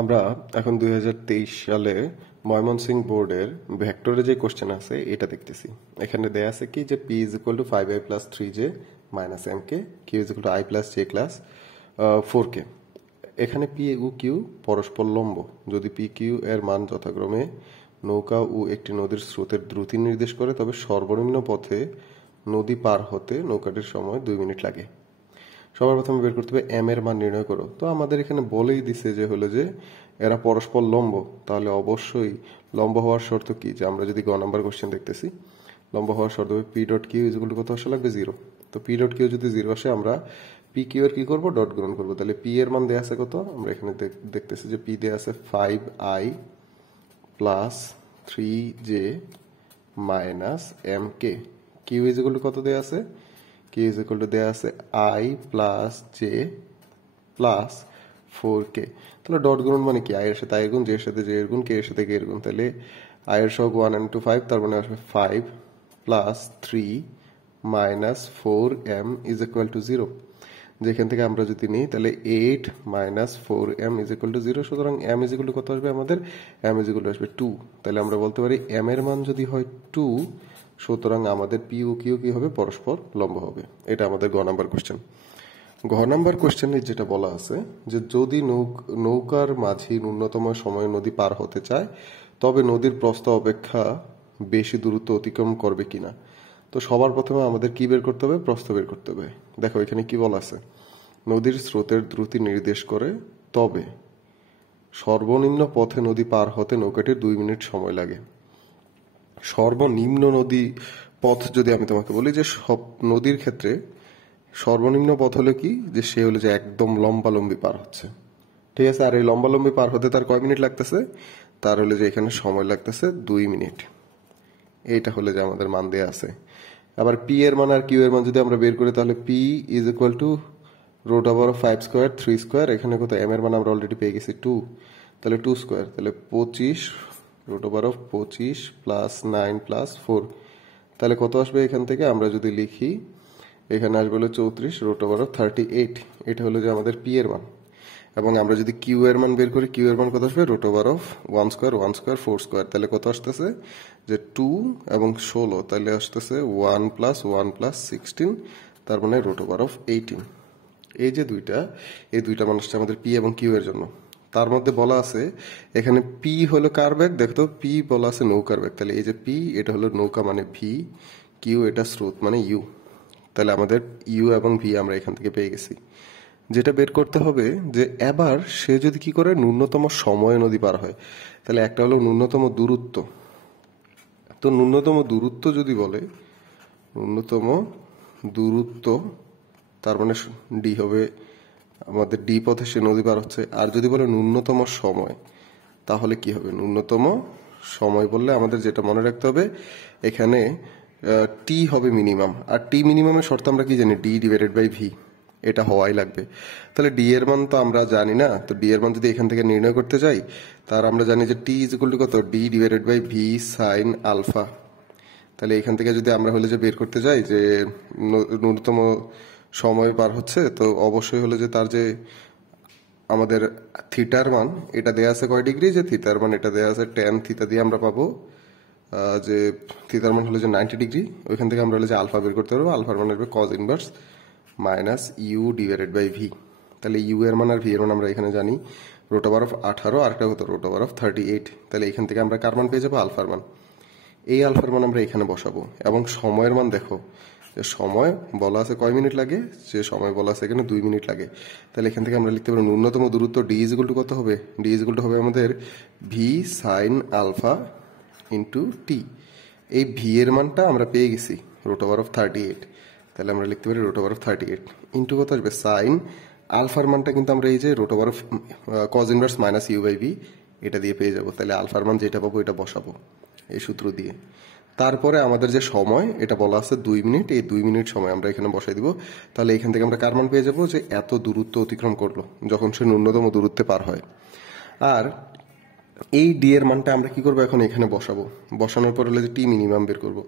আমরা এখন 2023 সালে ময়মনসিংহ বোর্ডের ভেক্টরে যে কোশ্চেন আছে এটা দেখতেছি। এখানে দেয়া আছে কি যে p is equal to 5i plus 3j minus mk, q is equal to i plus j plus 4k। এখানে p ও q পরস্পর লম্ব যদি p q এর মান যথাক্রমে নৌকা ও একটি নদীর স্রোতের দ্রুতি নির্দেশ করে, তবে সর্বনিম্ন পথে নদী পার হতে নৌকাটির সময় 2 মিনিট লাগে। সবার প্রথমে বের করতে হবে m এর মান নির্ণয় করো। তো আমাদের এখানে বলেই দিছে যে হলো যে এরা পরস্পর লম্ব, তাহলে অবশ্যই লম্ব হওয়ার শর্ত কি, যে আমরা যদি গ নাম্বার কোশ্চেন দেখতেছি, লম্ব হওয়ার শর্ত হবে P dot Q is equal to কত আসা লাগবে 0। তো পি ডট কিউ যদি 0 আসে, আমরা পি কিউ এর কি করব, ডট গুণন করব। তাহলে পি এর মান দেয়া আছে কত, আমরা এখানে দেখতেছি যে পি দেয়া আছে 5i plus 3j minus mk। Q is equal to কত দেয়া আছে, k is equal to দেয়া আছে i plus j plus 4k। তাহলে ডট গুণন মানে কি, i এর সাথে i গুণ, j এর সাথে j এর গুণ, k এর সাথে k এর গুণ। তাহলে i এর সহগ 1 and 2 5, তার মানে আসবে 5 plus 3 minus 4m is equal to 0। যেখান থেকে আমরা যদি নিই তাহলে 8 minus 4m is equal to 0। সুতরাং m is equal to কত আসবে আমাদের, m is equal to আসবে 2। তাহলে আমরা বলতে পারি m এর মান যদি হয় 2, সুতরাং আমাদের পি ও কিউ কি হবে, পরস্পর লম্ব হবে। এটা আমাদের গ নাম্বার কোশ্চেন। ঘ নাম্বার কোশ্চেনে যেটা বলা আছে যে যদি নৌকার মাঝি ন্যূনতম সময়ে নদী পার হতে চায়, তবে নদীর প্রস্থ অপেক্ষা বেশি দূরত্ব অতিক্রম করবে কিনা। তো সবার প্রথমে আমাদের কি বের করতে হবে, প্রস্থ বের করতে হবে। দেখো এখানে কি বলা আছে, নদীর স্রোতের দ্রুতি নির্দেশ করে, তবে সর্বনিম্ন পথে নদী পার হতে নৌকাটির 2 মিনিট সময় লাগে। সর্বনিম্ন নদী পথ যদি আমি তোমাকে বলি, যে সব নদীর ক্ষেত্রে সর্বনিম্ন পথ হলো কি, যে সে হলো যে একদম লম্বালম্বি পার হচ্ছে, ঠিক আছে। আর এই লম্বালম্বি পার হতে তার কয় মিনিট লাগতেছে, তার হলো যে এখানে সময় লাগতেছে 2 মিনিট। এইটা হলো যে আমাদের মান দেয়া আছে। আবার পি এর মান আর কিউ এর মান যদি আমরা বের করি, তাহলে P is equal to root over 5 square 3 square. এখানে কত, এম এর মান আমরা অলরেডি পেয়ে গেছি 2, তাহলে 2 স্কোয়ার, তাহলে 25 root over of 25 plus 9 plus 4। তাহলে কত আসবে এখান থেকে, আমরা যদি লিখি এখানে আসবে হলো 34 রুট ওভার অফ 38। এটা হলো যে আমাদের পি এর মান। এবং আমরা যদি কিউ এর মান বের করি, কিউ এর মান কত আসবে, root over of 1 square 1 square 4 square. তাহলে কত আসতেছে, যে 2 এবং 16, তাহলে আসতেছে 1 প্লাস 1 প্লাস 16, তার মানে রুট ওভার অফ 18। এই যে এই দুইটা মান আসছে আমাদের পি এবং কিউ এর জন্য। তার মধ্যে বলা আছে এখানে পি হলো কার বেগ, দেখতো পি বলা আছে নৌকার বেগ। তাহলে এই যে পি, এটা হলো নৌকা মানে ভি, কিউ এটা স্রোত মানে ইউ। তাহলে আমাদের ইউ এবং ভি আমরা এখান থেকে পেয়ে গেছি। যেটা বের করতে হবে যে এবার সে যদি কি করে, ন্যূনতম সময়ে নদী পার হয়। তাহলে একটা হলো ন্যূনতম দূরত্ব। তো ন্যূনতম দূরত্ব যদি বলে, ন্যূনতম দূরত্ব তার মানে ডি হবে আমাদের, ডি পথে সে নদী পার হচ্ছে। আর যদি বলে ন্যূনতম সময়, তাহলে কি হবে, ন্যূনতম সময় বললে আমাদের যেটা মনে রাখতে হবে, এখানে টি হবে মিনিমাম। আর টি মিনিমামের শর্ত আমরা কি জানি, ডি ডিভাইডেড বাই ভি, এটা হওয়াই লাগবে। তাহলে ডি এর মান তো আমরা জানি না, তো ডি এর মান যদি এখান থেকে নির্ণয় করতে যাই, তার আমরা জানি যে টি ইজ ইকুয়াল টু কত, D divided by V sine alpha. তাহলে এখান থেকে যদি আমরা হলে যে বের করতে যাই যে ন্যূনতম সময় পার হচ্ছে, তো অবশ্যই হলো যে তার যে আমাদের থিটার মান এটা দেয়া আছে কয় ডিগ্রি, যে থিটার মান এটা দেয়া আছে tan থিটা দিয়ে আমরা পাবো যে থিটার মান হলো যে 90 ডিগ্রি। ওইখান থেকে আমরা হলো যে আলফা বের করতে পারবো, আলফার মান হবে cos inverse minus U divided by V. তাহলে ইউ এর মান আর ভি এর মান আমরা এখানে জানি, রুট ওভার অফ 18 আর একটা হতো রুট ওভার অফ 38। তাহলে এখান থেকে আমরা কার মান পেয়ে যাবো, আলফার মান। এই আলফার মান আমরা এখানে বসাবো। এবং সময়ের মান দেখো, যে সময় বলা আছে কয় মিনিট লাগে, যে সময় বলা আছে এখানে 2 মিনিট লাগে। তাহলে এখান থেকে আমরা লিখতে পারবো ন্যূনতম দূরত্ব ডি ইজ ইকুয়াল টু কত হবে, ডি ইজ ইকুয়াল টু হবে আমাদের V sine alpha into T. এই ভি এর মানটা আমরা পেয়ে গেছি রুট ওভার অফ 38। তাহলে আমরা লিখতে পারি রুট ওভার অফ 38 ইন্টু কত আসবে, সাইন আলফার মানটা কিন্তু আমরা এই যে root over of cos inverse minus U by V এটা দিয়ে পেয়ে যাবো। তাহলে আলফার মান যেটা পাবো এটা বসাবো এই সূত্র দিয়ে। তারপরে আমাদের যে সময় এটা বলা আছে 2 মিনিট, এই 2 মিনিট সময় আমরা এখানে বসাই দিব। তাহলে এখান থেকে আমরা কার মান পেয়ে যাবো, যে এত দূরত্ব অতিক্রম করলো যখন সে ন্যূনতম দূরত্বে পার হয়। আর এই ডি এর মানটা আমরা কি করবো, এখন এখানে বসাবো। বসানোর পর হলে যে টি মিনিমাম বের করবো।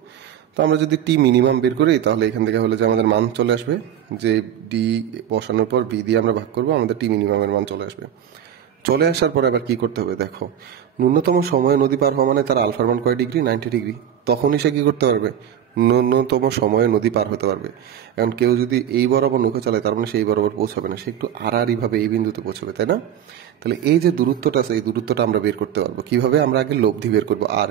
তো আমরা যদি টি মিনিমাম বের করি, তাহলে এখান থেকে হলে যে আমাদের মান চলে আসবে, যে ডি বসানোর পর ভি দিয়ে আমরা ভাগ করবো, আমাদের টি মিনিমামের মান চলে আসবে। চলে আসার পরে আবার কি করতে হবে দেখো, ন্যূনতম সময়ে নদী পার হওয়া মানে তার আলফার মান কয় ডিগ্রি, 90 ডিগ্রি। তখনই সে কি করতে পারবে, ন্যূনতম সময়ে নদী পার হতে পারবে। এখন কেউ যদি এই বরাবর নৌকা চালায় তার মানে সেই বরাবর পৌঁছাবে না, সে একটু আড়াআড়ি ভাবে এই বিন্দুতে পৌঁছাবে, তাই না? তাহলে এই যে দূরত্বটা আছে এই দূরত্বটা আমরা বের করতে পারবো কিভাবে, আমরা আগে লব্ধি বের করবো। আর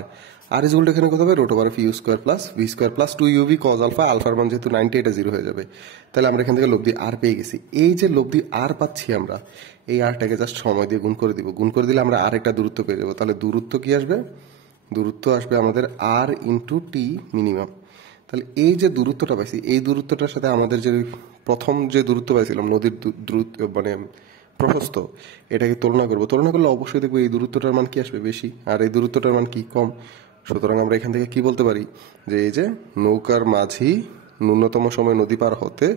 আর ইজ ইকুয়াল টু এখানে কত হবে, root over U square plus V square plus 2uv cos alpha, আলফার মান যেহেতু 90 এটা 0 হয়ে যাবে। তাহলে আমরা এখান থেকে লব্ধি আর পেয়ে গেছি। এই যে লব্ধি আর পাচ্ছি আমরা, এই আরটাকে জাস্ট সময় দিয়ে গুণ করে দিব, গুণ করে দিলে আমরা আরেকটা দূরত্ব পেয়ে যাবো। তাহলে দূরত্ব কি আসবে, দূরত্ব আসবে আমাদের আর ইন্টু টি মিনিমাম। তাহলে এই যে দূরত্বটা পাইছি এই দূরত্বটার সাথে আমাদের যে প্রথম যে দূরত্ব পাইছিলাম নদীর দূরত্ব মানে প্রশস্ত, এটাকে তুলনা করবো, তুলনা করলে অবশ্যই দেখবো এই দূরত্বটার মান কি আসবে, বেশি, আর এই দূরত্বটার মান কি, কম। সুতরাং আমরা এখান থেকে কি বলতে পারি যে এই যে নৌকার মাঝি ন্যূনতম সময় নদী পার হতে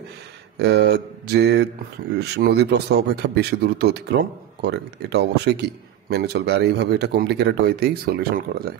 যে নদীর প্রস্থ অপেক্ষা বেশি দূরত্ব অতিক্রম করে, এটা অবশ্যই কি মেনে চলবে। আর এইভাবে এটা কমপ্লিকেটেড ওয়েতেই সলিউশন করা যায়।